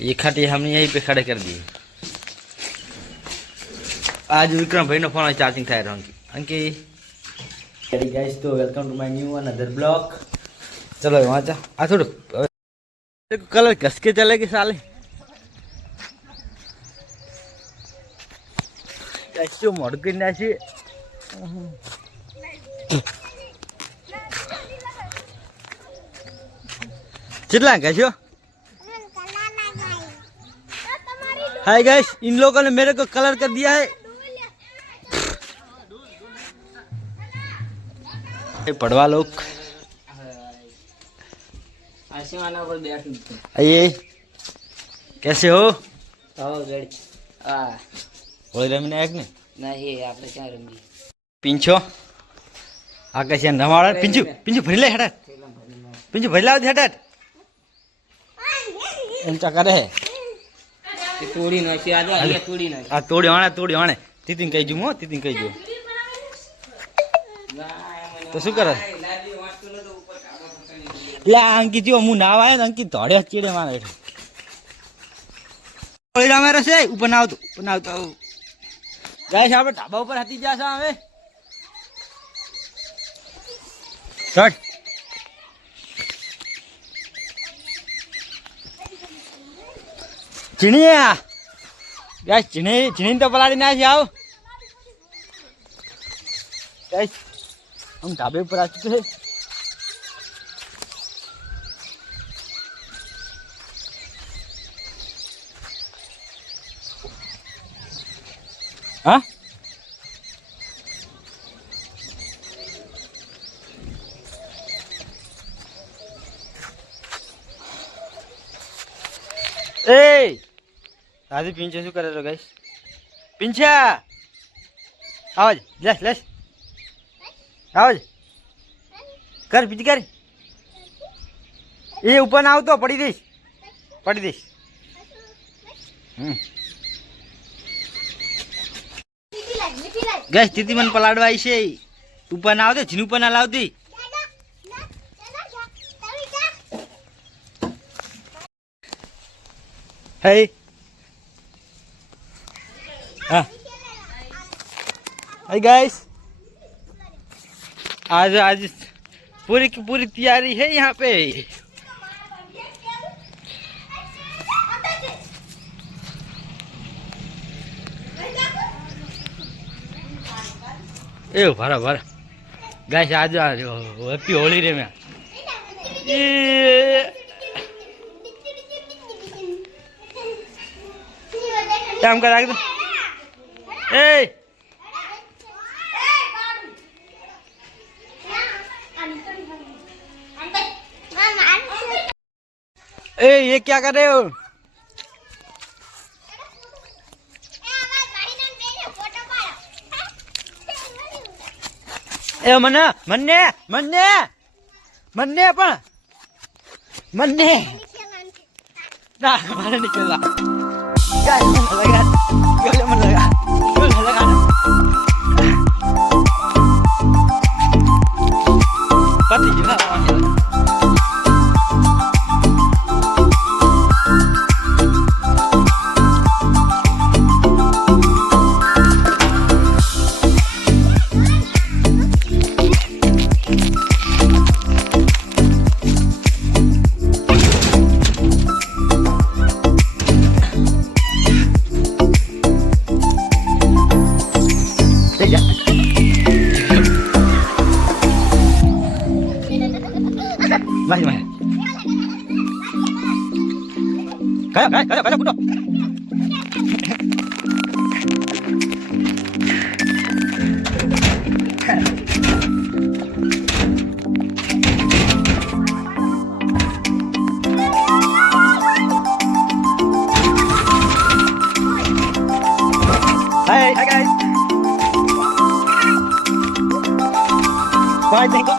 ये खाटी हमने यहीं पे खड़े कर दिए। आज विक्रम भाई नो फोन चार्जिंग था अंकी गाइस तो welcome to my new another blog. चलो वहाँ जा आ थोड़ा कलर घस के चलेगी साले ऐसे मोड़ के ऐसे चिल्ला कैसे हाय गाइस इन लोगों ने मेरे को कलर कर दिया है। पढ़वा लोग आइए कैसे हो होली रमी नायक ने नहीं आपने क्या रमी पिंचो आकाश रमाड़ा पिंचू पिंचू भरी ले हटाट पिंचू भरी लाओ हटाट एंचा करे है तोड़ी नाखी आज आ तोड़ी नाखी आ तोड़ी वाणे तीतिन कही जू मो तीतिन कही जू तो शू करे ला अंकित जो मु नाव आया अंकित धोड़े चीड़े मारे होली रामे रसे ऊपर ना आवतो गाइस આપણે ઢાબા ઉપર હતી જાસા હવે સ્ટાર્ટ ચીણીયા ગાइस ચીણી તો પલાડી ના જાવ गाइस हम ढाबे पर आ चुके हैं। हाँ ए दादी पिंचे शू करे गाइस पिंचा आवाज लेस लेस आवाज कर बीज कर ये ऊपर ना आवतो पड़ी दईश गैस तीती मन पलाड़वा आई से ऊपर ना आवते झीन ऊपर ना लावती हे हाँ हाय गाइस आज पूरी की पूरी तैयारी है यहाँ पे। ए भरा भरा गाइस आज हैप्पी होली रे में काम कर रख दो ए ये क्या कर रहे हो ए मन्ने मन्ने मन्ने मन्ने पण मन्ने ना मारे निकला क्या मन लगा पति जी Mari, mari. Kayak, kudo. Hai guys. Bye, thank you.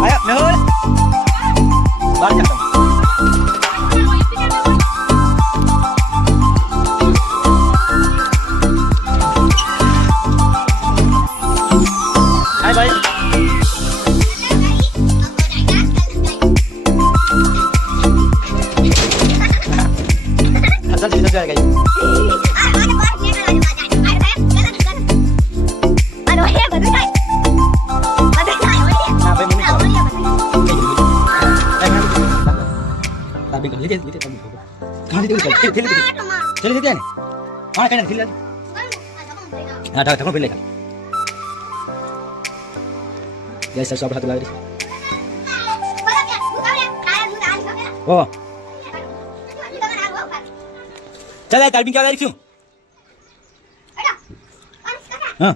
Ayo, nuhun. Banyak dong. चल तालबी क्या क्यों हाँ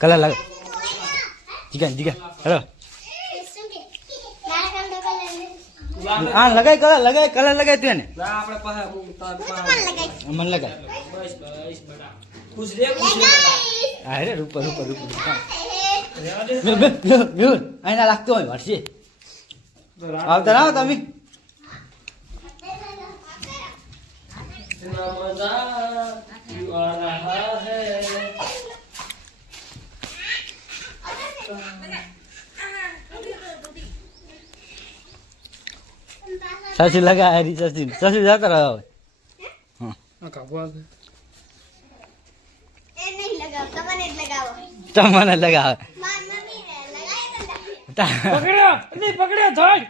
कलर लगा जिगा हेलो हाँ लगाए कलर लगाए तू ने मन लगा अरे रूप आईना लागतो હોય વર્ષે આવતા રહો તમે ससुर लगा हरी ससुर जाता रहो हाँ तमने लगाओ पकड़ो थोड़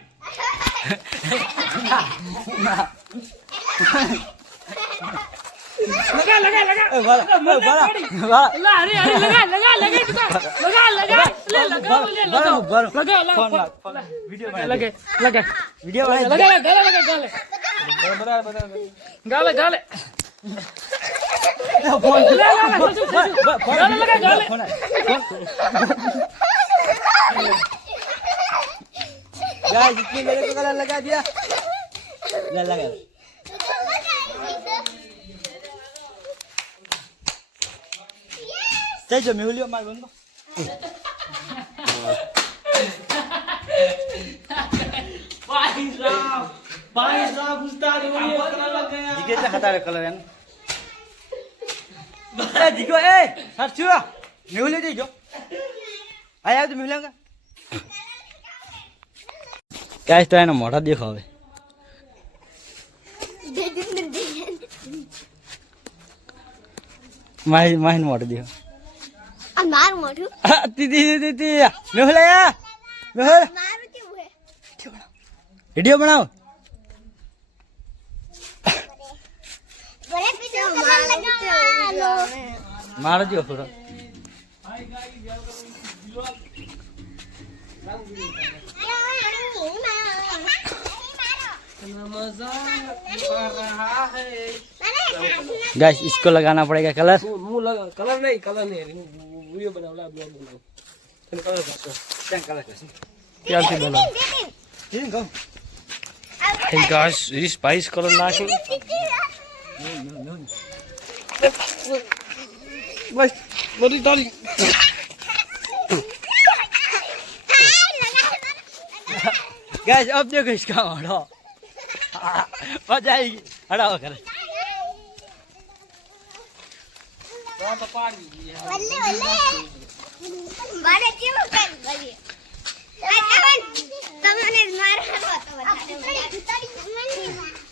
जितनी मेरे को कलर लगा दिया लगा जो मिहुलियो मार बंगो भाई साहब उस्ताद कलर लग गया जिगे से हटा कलर है ए जिगो ए सरचुआ मिहुलियो जिगो आया तो मिहुलियो का गाइस तो है ना मोटा देखो હવે માઈન મોટો દેખો આ માર મોટું તી મેહુલા મેહુલ મારું કેવું હે વિડિયો બનાવો બરે પીછે કલર લગાવવાનો મારો જો ફોટો गाइस इसको लगाना पड़ेगा कलर कलर नहीं वीडियो बनाओ ब्लॉग बनाओ कलर क्या कलर क्या से बनाओ हे गाइस ये स्पाइस कलर नाखो बस बड़ी डाली गाइस अब देखो इसका हड़ो मजा आएगी हटाओ कर तो पार दी वल्ले मारे क्यों कर गई अरे तमने मारा तो बता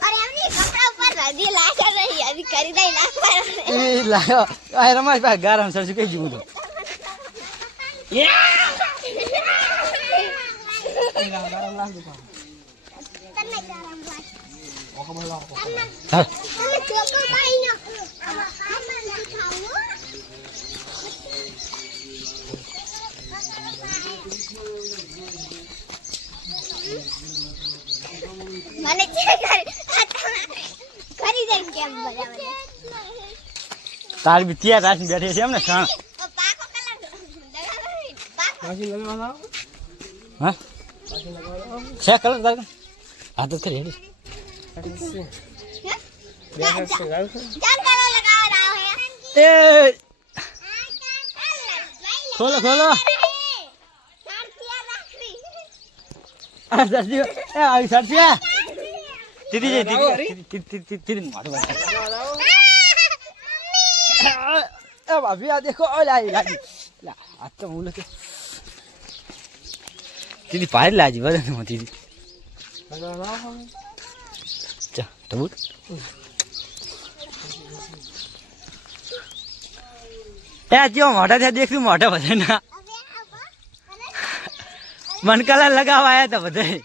अरे हमने कपड़ा ऊपर रख दिया लाशा रही अभी करी दई लाख पर ए लायो आय रमेश भाई गरम सरसु के जीव दो ये गरम लाख दो तन्ने गरम भाई ओके बोला हां तन्ने चोको भाई ना हम ना खाओ મને કે કરી દે કેમ બરાબર તાર બિતિયા રાસ બેઠે છે એમ ને સણ પાકો કલર मासी लगाना हां છે કલર તાર આ તો કરી હેડી जान कलर लगा रहा है ए खोलो आ सरसी ए आई सरसी दीदी दीदी मारो ए भाभी आ देखो ओ लाई લા આ તો હું લખે દીદી પાર લાજી બરાબર દીદી ચા તબુટ એ જો મોઢા ત્યાં દેખ્યું મોઢા બધા ના મન કલર લગાવવા આવ્યા હતા બધા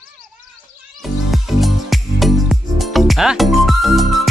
હા